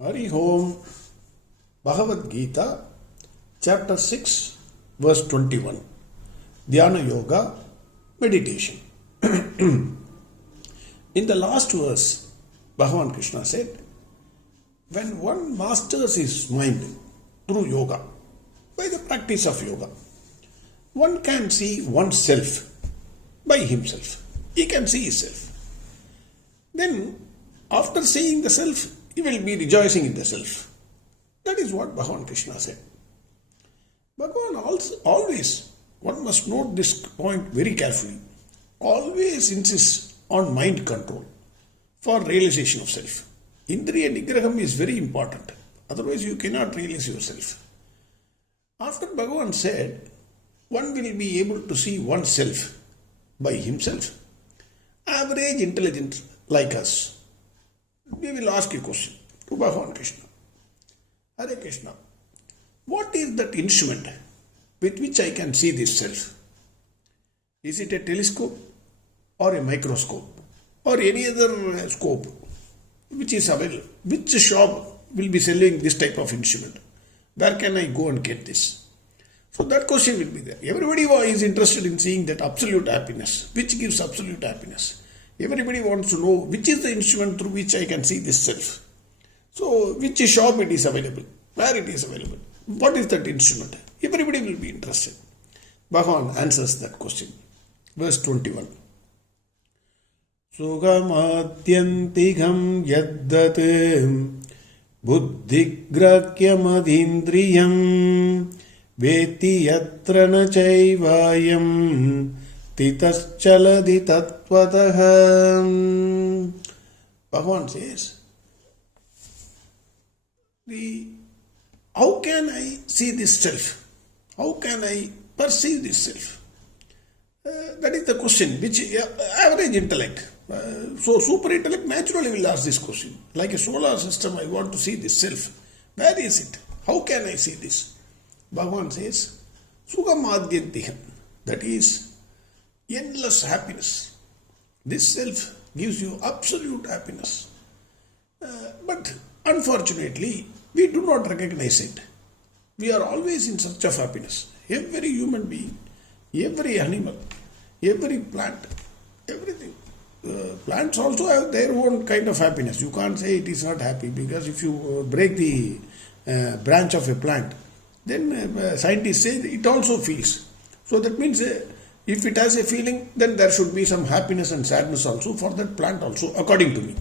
Hari Om, Bhagavad Gita, Chapter 6, Verse 21, Dhyana Yoga, Meditation. In the last verse, Bhagwan Krishna said, when one masters his mind through yoga, by the practice of yoga, one can see oneself by himself. He can see himself. Then, after seeing the self, he will be rejoicing in the self. That is what Bhagwan Krishna said. Bhagwan always, one must note this point very carefully, always insists on mind control for realization of self. Indriya Nigraham is very important. Otherwise you cannot realize yourself. After Bhagavan said, one will be able to see oneself by himself. Average intelligent like us, we will ask a question to Bhagwan Krishna. Hare Krishna, what is that instrument with which I can see this self? Is it a telescope or a microscope or any other scope which is available? Which shop will be selling this type of instrument? Where can I go and get this? So that question will be there. Everybody is interested in seeing that absolute happiness, which gives absolute happiness. Everybody wants to know which is the instrument through which I can see this self. So, which shop it is available, where it is available, what is that instrument? Everybody will be interested. Bhagavan answers that question. Verse 21. Sugamadhyantiham yaddat buddhigrakyam veti yatra na chaivayam titaschaladi tattvataha. Bhagavan says, how can I see this self? How can I perceive this self? That is the question which average intellect. So super intellect naturally will ask this question. Like a solar system, I want to see this self. Where is it? How can I see this? Bhagavan says, Sugamadhyantiham. That is endless happiness. This self gives you absolute happiness. But unfortunately, we do not recognize it. We are always in search of happiness. Every human being, every animal, every plant, everything. Plants also have their own kind of happiness. You can't say it is not happy because if you break the branch of a plant, then scientists say it also feels. So that means if it has a feeling, then there should be some happiness and sadness also for that plant also, according to me.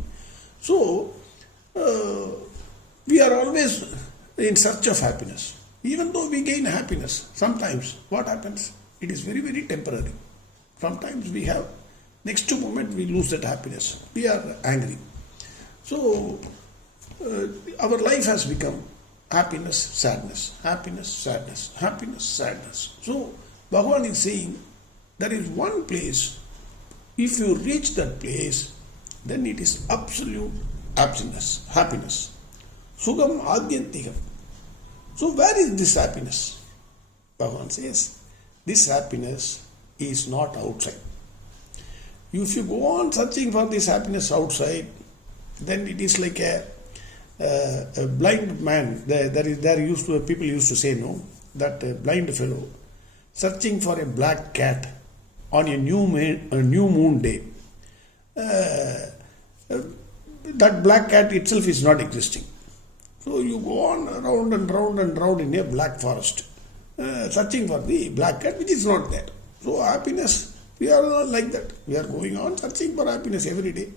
So, we are always in search of happiness. Even though we gain happiness, sometimes what happens? It is very, very temporary. Sometimes we have, next moment we lose that happiness. We are angry. So, our life has become happiness, sadness, happiness, sadness, happiness, sadness. So, Bhagavan is saying, there is one place, if you reach that place, then it is absolute happiness. Sugam adyantikam. So where is this happiness? Bhagavan says, this happiness is not outside. If you go on searching for this happiness outside, then it is like a blind man. People used to say, no, that a blind fellow searching for a black cat on a new moon day. That black cat itself is not existing. So you go on round and round and round in a black forest, searching for the black cat which is not there. So happiness, we are all like that. We are going on searching for happiness every day.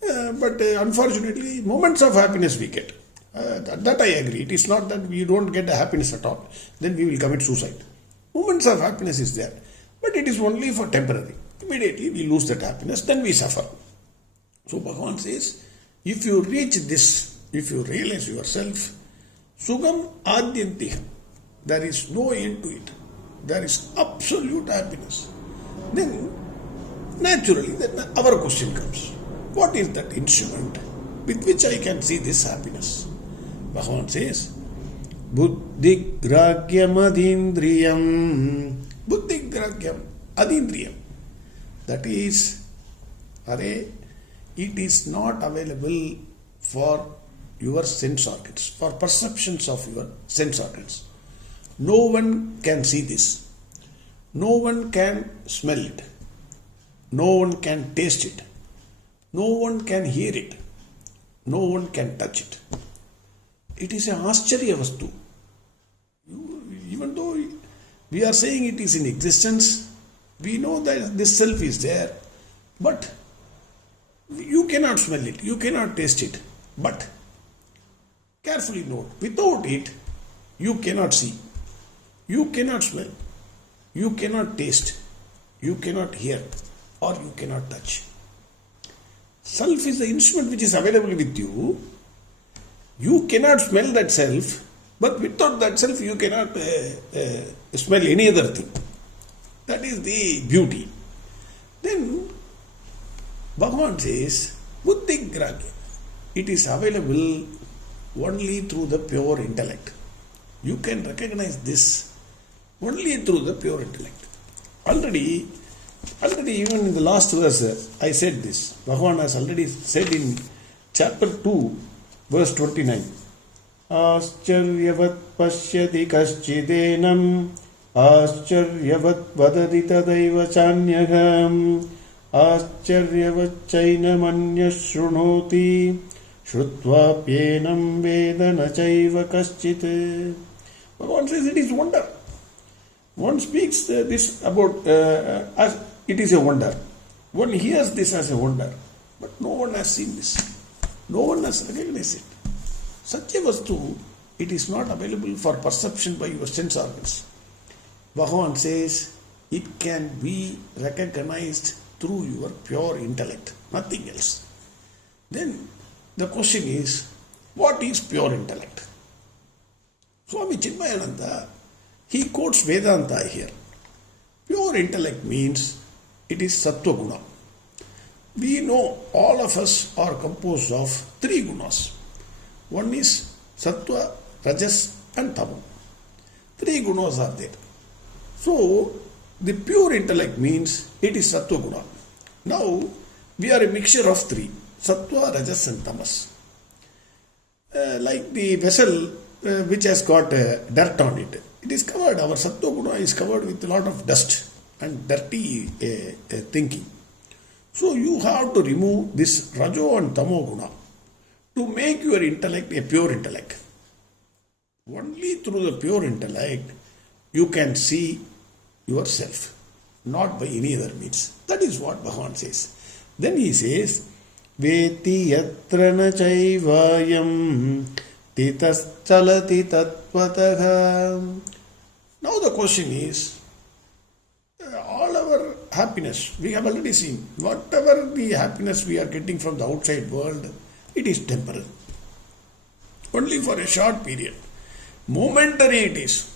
But unfortunately, moments of happiness we get. That I agree. It is not that we don't get the happiness at all. Then we will commit suicide. Moments of happiness is there. But it is only for temporary. Immediately we lose that happiness, then we suffer. So Bhagavan says, if you reach this, if you realize yourself, Sugam Adyantiham, there is no end to it. There is absolute happiness. Then, naturally, our question comes. What is that instrument with which I can see this happiness? Bhagavan says, Buddhigragyam adindriyam. Buddhigragyam adindriyam. That is, it is not available for your sense organs, for perceptions of your sense organs. No one can see this. No one can smell it. No one can taste it. No one can hear it. No one can touch it. It is a ascharya vastu. Even though we are saying it is in existence, we know that this self is there, but you cannot smell it, you cannot taste it. But carefully note, without it, you cannot see, you cannot smell, you cannot taste, you cannot hear, or you cannot touch. Self is the instrument which is available with you. You cannot smell that self, but without that self you cannot smell any other thing. That is the beauty. Then Bhagavan says, Buddhi Gragya. It is available only through the pure intellect. You can recognize this only through the pure intellect. Already even in the last verse, I said this. Bhagavan has already said in chapter 2, verse 29. Ascharyavat pashyati kaschidенam Ascharyavat vadati tadaiva chanyagam Ascharyavat chainamanya shrunoti Shrutva pyenam vedana chaiva kaschit. Bhagavan says it is wonder. One speaks this about as it is a wonder. One hears this as a wonder. But no one has seen this. No one has recognized it. Such a vastu, it is not available for perception by your sense organs. Bhagavan says it can be recognized through your pure intellect, nothing else. Then the question is, what is pure intellect? Swami Chinmayananda, he quotes Vedanta here. Pure intellect means it is Sattva Guna. We know all of us are composed of three gunas. One is Sattva, Rajas and Tamo. Three gunas are there. So, the pure intellect means it is Sattva Guna. Now, we are a mixture of three. Sattva, Rajas and Tamas. Like the vessel which has got dirt on it. It is covered, our Sattva Guna is covered with a lot of dust and dirty thinking. So you have to remove this Rajo and Tamo Guna to make your intellect a pure intellect. Only through the pure intellect you can see yourself, not by any other means. That is what Bhagavan says. Then he says, Veti yatra na chaivayam titas chalati tatpataha. Now the question is, all our happiness, we have already seen, whatever the happiness we are getting from the outside world, it is temporary. Only for a short period. Momentary it is.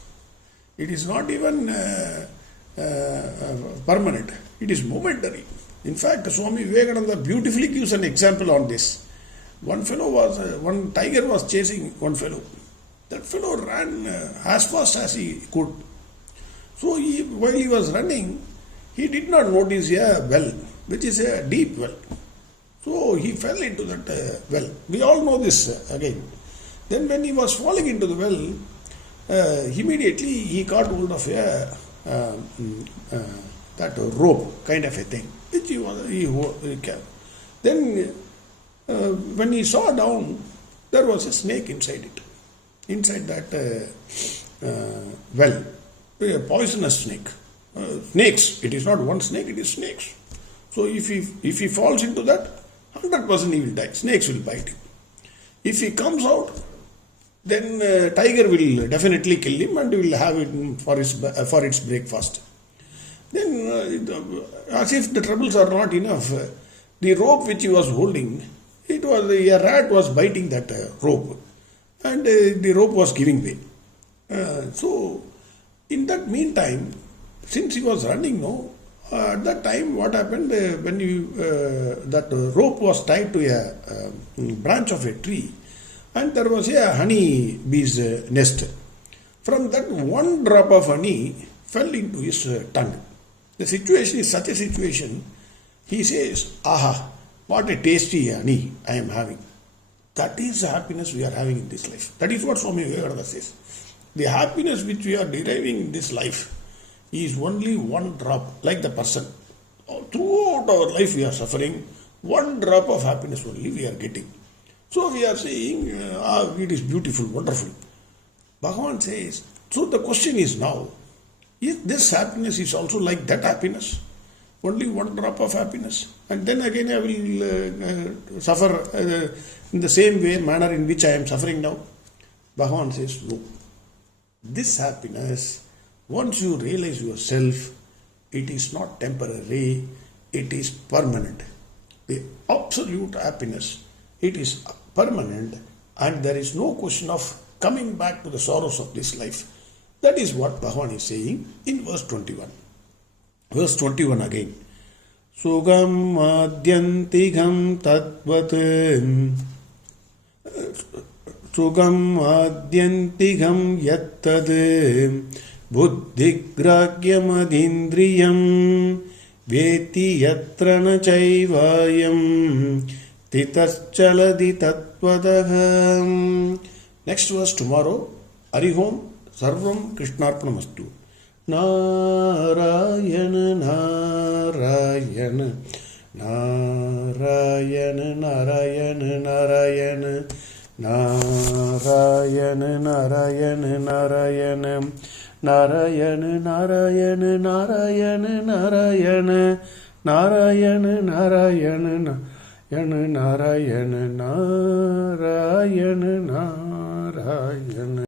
It is not even permanent. It is momentary. In fact, Swami Vivekananda beautifully gives an example on this. One tiger was chasing one fellow. That fellow ran as fast as he could. So while he was running, he did not notice a well, which is a deep well. So he fell into that well. We all know this again. Then when he was falling into the well, immediately he caught hold of that rope kind of a thing, which he kept. Then when he saw down, there was a snake inside it. Inside that well, a poisonous snake. Snakes, it is not one snake, it is snakes. So if he falls into that, 100% he will die. Snakes will bite him. If he comes out, then tiger will definitely kill him and will have it for its breakfast. Then as if the troubles are not enough, the rope which he was holding, a rat was biting that rope. And the rope was giving way. So, in that meantime, since he was running, at that time what happened, when that rope was tied to a branch of a tree, and there was a honey bee's nest. From that, one drop of honey fell into his tongue. The situation is such a situation, he says, aha, what a tasty honey I am having. That is the happiness we are having in this life. That is what Swami Vivekananda says. The happiness which we are deriving in this life is only one drop, like the person. Throughout our life we are suffering, one drop of happiness only we are getting. So we are saying, it is beautiful, wonderful. Bhagavan says, so the question is now, is this happiness is also like that happiness? Only one drop of happiness. And then again I will suffer in the same way, manner in which I am suffering now. Bhagavan says, no. This happiness, once you realize yourself, it is not temporary, it is permanent. The absolute happiness, it is permanent, and there is no question of coming back to the sorrows of this life. That is what Bhagavan is saying in verse 21. Verse 21 again. Sugam adyantigham tatvat Sugam adyantigham yattad buddhigragyam adindriyam veti yatra na chaivayam titaschaladi tattvadaham. Next verse tomorrow. Arihom Sarvam Krishnarpanamastu. Narayana Narayana Narayana Narayana Narayana Narayana Narayana Narayana Narayana Narayana Narayana Narayana Narayana Narayana Narayana Narayana Narayana Narayana